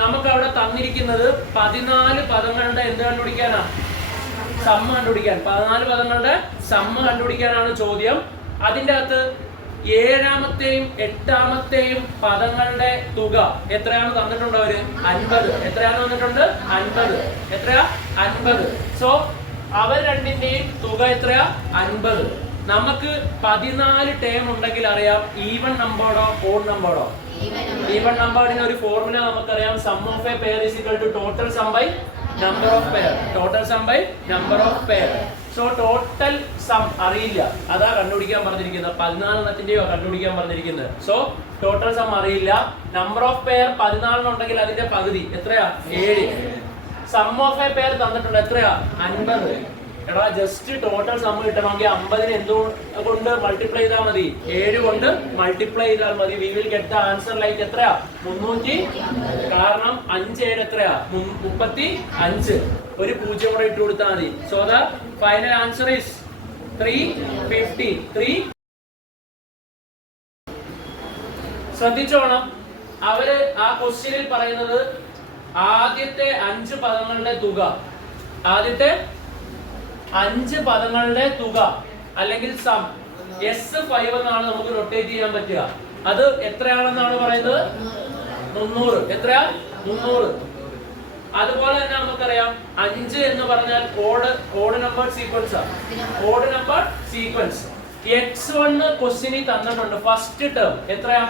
നമുക്ക് അവിടെ തന്നിരിക്കുന്നത് 14 പദങ്ങളുടെ എന്ത് കണ്ടുപിടിക്കാനാ? സമ്മ് കണ്ടുപിടിക്കാൻ. 14 പദങ്ങളുടെ സമ്മ് കണ്ടുപിടിക്കാനാണ് ചോദ്യം. അതിൻ്റെ അകത്ത് 7ാമത്തെയും 8ാമത്തെയും പദങ്ങളുടെ തുക എത്രയാണ് തന്നിട്ടുണ്ട്? അവര് 50. എത്രയാണ് തന്നിട്ടുണ്ട്? 50. എത്രയാ? 50. സോ അവർ രണ്ടിന്റെയും തുക എത്രയാ? 50. നമുക്ക് 14 ടേം ഉണ്ടെങ്കിൽ അറിയാം ഈവൻ നമ്പറോ ഓഡ് നമ്പറോ. ഈവൻ നമ്പറിന് ഒരു ഫോർമുല നമുക്കറിയാം. Sum of a pair is equal to total sum by number of pair. Total sum by number of pair. So total sum അറിയില്ല, അതാ കണ്ടുപിടിക്കാൻ പറഞ്ഞിരിക്കുന്നത്. 14 എണ്ണത്തിന്റെയോ കണ്ടുപിടിക്കാൻ പറഞ്ഞിരിക്കുന്നത്. സോ ടോട്ടൽ സം അറിയില്ല. നമ്പർ ഓഫ് പെയർ 14 ഉണ്ടെങ്കിൽ അതിന്റെ പകുതി എത്രയാ? 7. സം ഓഫ് എ പെയർ തന്നിട്ടുണ്ട് എത്രയാ? 50. എടാ ജസ്റ്റ് ടോട്ടൽ സം കിട്ടണമെങ്കിൽ 50നെ എന്തുകൊണ്ട് മൾട്ടിപ്ലൈ ചെയ്താൽ മതി? 7 കൊണ്ട് മൾട്ടിപ്ലൈ ചെയ്താൽ മതി. We will get the answer like എത്രയാ? 350. കാരണം 5 7 എത്രയാ? 35. ഒരു 0 കൂടെ ഇട്ട് കൊടുത്താൽ മതി. So the final answer is 350. ശ്രദ്ധിച്ചോണം, അവര് ആ ക്വസ്റ്റ്യനിൽ പറയുന്നത് ആദ്യത്തെ 5 പദങ്ങളുടെ തുക, ആദ്യത്തെ 5 പദങ്ങളുടെ തുക അല്ലെങ്കിൽ സം S5 എന്നാണ് നമുക്ക് റൊട്ടേറ്റ് ചെയ്യാൻ പറ്റുക. അത് എത്രയാണെന്നാണ് പറയുന്നത്? 300. എത്രയാ? 300. അതുപോലെ തന്നെ നമുക്കറിയാം 5 എന്ന് പറഞ്ഞാൽ ഓഡ് നമ്പർ സീക്വൻസ് ആണ്. Odd number sequence. X1 ക്വസ്റ്റ്യനിൽ തന്നിട്ടുണ്ട്. ഫസ്റ്റ് ടേം എത്രയാ?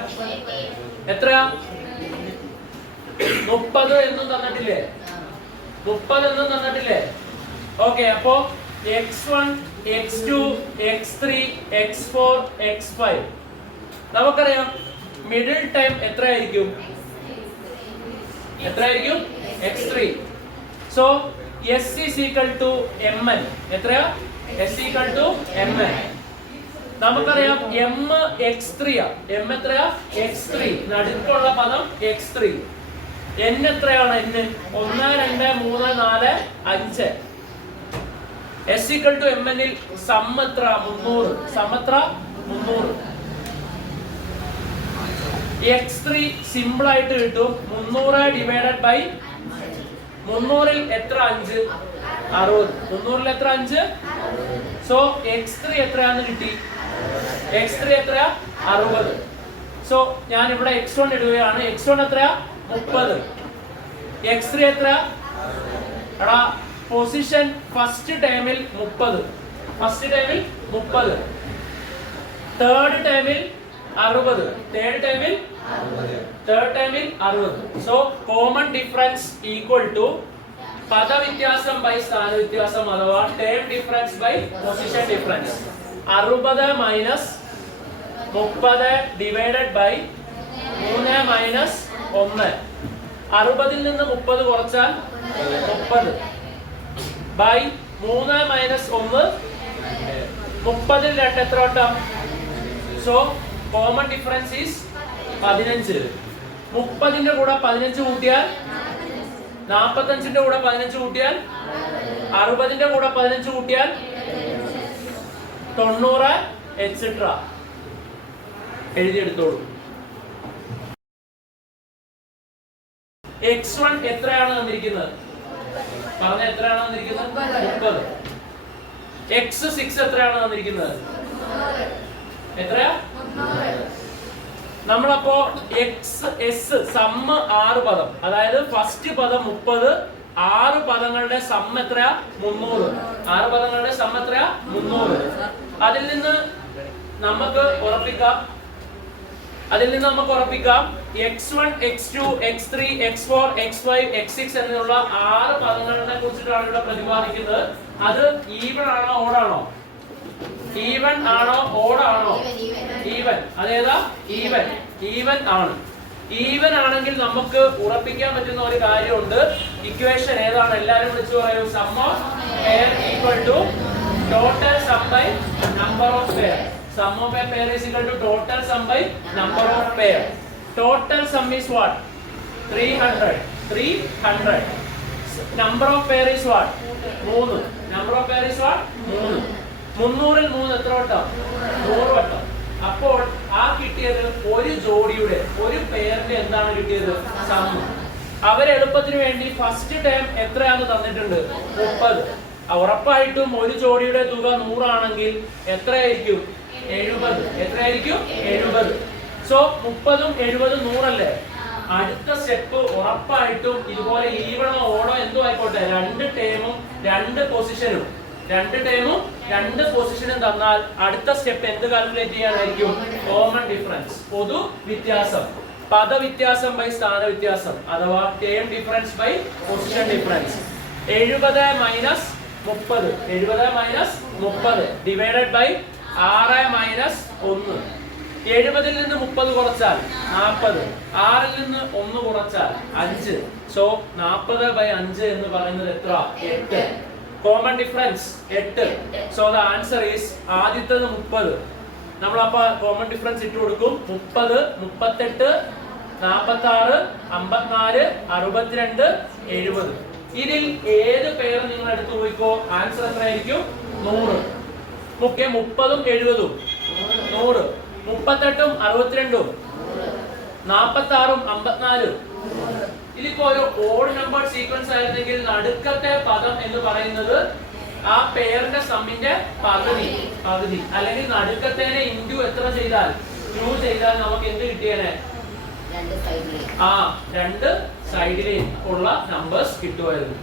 എത്രയാ? 30 എന്നും തന്നിട്ടില്ലേ? 30 എന്നും തന്നിട്ടില്ലേ? ഓക്കെ, അപ്പോ X1, X2, X3, X4, X5 നമുക്കറിയാം. മിഡിൽ ടൈം എത്രയായിരിക്കും? എത്രയായിരിക്കും? X3. So S is equal to Mn. എത്രയാ? S equal to Mn. നമുക്കറിയാം M X3 ആ. M എത്രയാ? X3. നടുക്കുള്ള പദം X3. N എത്രയാണ്? N 1 2 3 4 5. S equal to Mn ൽ സം എത്ര? 300. സം എത്ര? 300. X3 സിമ്പിൾ ആയിട്ട് കിട്ടും. 300 ഡിവൈഡഡ് ബൈ 300 ൽ എത്ര? 5. 60. 300 ൽ എത്ര? 5. സോ X3 എത്രയാന്ന് കിട്ടി? X3 എത്രയാ? 60. സോ ഞാൻ ഇവിടെ X1 ഇടുകയാണ്. X1 എത്രയാ? 30. X3 എത്രയാ? എടാ പൊസിഷൻ ഫസ്റ്റ് ടൈമിൽ 30. ഫസ്റ്റ് ടൈമിൽ 30. തേർഡ് ടൈമിൽ 60. തേർഡ് ടൈമിൽ 60. So common difference equal to പദവ്യത്യാസം ബൈ സ്ഥാന വ്യത്യാസം അഥവാ term difference by position difference. 60 minus 30 divided by 3 minus 1. 60ൽ നിന്ന് 30 കുറച്ചാൽ 30 ബൈ 3 മൈനസ് 1. 30ൽ 2 എത്ര വട്ടം? So common difference is 15. 30ന്റെ കൂടെ 15 കൂട്ടിയാൽ 45ന്റെ കൂടെ 15 കൂട്ടിയാൽ 60ന്റെ കൂടെ 15 കൂട്ടിയാൽ 90 എക്സെട്ര. എഴുതിയെടുത്തോളൂ. X1 എത്രയാണ് തന്നിരിക്കുന്നത്? പറഞ്ഞ എത്രയാണ് തന്നിരിക്കുന്നത്? 30. X6 എത്രയാണ് തന്നിരിക്കുന്നത്? എത്രയാ? നമ്മളപ്പോ XS സമ്മ് 6 പദം, അതായത് ഫസ്റ്റ് പദം 30, 6 പദങ്ങളുടെ സമ്മ് എത്രയാ? 300. 6 പദങ്ങളുടെ സമ്മ് എത്രയാ? 300. അതിൽ നിന്ന് നമുക്ക് ഉറപ്പിക്കാം X1, X2, X3, X4, X5, X6 എന്നുള്ള 6 പദങ്ങളെ കുറിച്ചിട്ടാണ് ഇവിടെ പ്രതിപാദിക്കുന്നത്. അത് ഈവൻ ആണോ ഓഡാണോ? ഈവൻ ആണോ ഓഡാണോ? ഈവൻ. അതേതാ? ഈവൻ ആണ്. ഈവൻ ആണെങ്കിൽ നമുക്ക് ഉറപ്പിക്കാൻ പറ്റുന്ന ഒരു കാര്യമുണ്ട്. ഇക്വേഷൻ ഏതാണ്? എല്ലാരും വിളിച്ചു പറയൂ. Sum of pair equal to total sum by number of pair. Sum of a pair is equal to total sum by number of pair. Total sum is what? 300. Number of pair is what? 3. Number of pair is what? 3. 300ൽ 3 എത്ര വട്ടം? 100 വട്ടം. അപ്പോൾ ആ കിട്ടിയത് ഒരു ജോഡിയുടെ ഒരു പെയറിന്റെ എന്താണ് കിട്ടിയത്? സം. അവരെളുപ്പത്തിന് വേണ്ടി ഫസ്റ്റ് ടേം എത്രയാണെന്ന് തന്നിട്ടുണ്ട് 30. ഉറപ്പായിട്ടും ഒരു ജോഡിയുടെ തുക 100 ആണെങ്കിൽ എത്രയായിരിക്കും 70. എത്രയായിരിക്കും 70. സോ 30ഉം 70ഉം 100 അല്ലേ? അടുത്ത സ്റ്റെപ്പ് ഉറപ്പായിട്ടും ഇതുപോലെ ഈവണോ ഓടോ എന്തോ ആയിക്കോട്ടെ രണ്ട് ടേമും രണ്ട് പൊസിഷനും തന്നാൽ അടുത്ത സ്റ്റെപ്പ് എന്ത് കാൽക്കുലേറ്റ് ചെയ്യാനായിരിക്കും? കോമൺ ഡിഫറൻസ്, പൊതു വ്യത്യാസം, പദവ്യത്യാസം ബൈ സ്ഥാന വ്യത്യാസം അഥവാ term difference by position difference. 70 minus 30 divided by 6 minus 1. 70 നിന്ന് 30 കുറച്ചാൽ 40, 6 നിന്ന് 1 കുറച്ചാൽ 5. സോ 40/5 എന്ന് പറയുന്നത് എത്ര? 8. Common difference 8. So the answer is ആദ്യത്തേത് 30. നമ്മൾ അപ്പോൾ കോമൺ ഡിഫറൻസ് ഇട്ട് കൊടുക്കും. 30, 38, 46, 54, 62, 70. ഇതിൽ ഏത് പേര് നിങ്ങൾ എടുത്തു പോയിക്കോ ആൻസർ എത്രയായിരിക്കും? 100. 30ഉം 70ഉം 100, 38ഉം 62ഉം 46ഉം 54ഉം. ഇതിപ്പോ ഒരു ഓഡ് നമ്പർ സീക്വൻസ് ആയിരുന്നെങ്കിൽ നടുക്കത്തെ പദം എന്ന് പറയുന്നത് ആ പേരിന്റെ സമ്മിന്റെ പകുതി, അല്ലെങ്കിൽ നടുക്കത്തേനെ ഇൻറ്റു എത്ര ചെയ്താൽ 2 ചെയ്താൽ നമുക്ക് എന്ത് കിട്ടിയേനെ? രണ്ട് സൈഡിലേയും ഉള്ള നമ്പേഴ്സ് കിട്ടുമായിരുന്നു.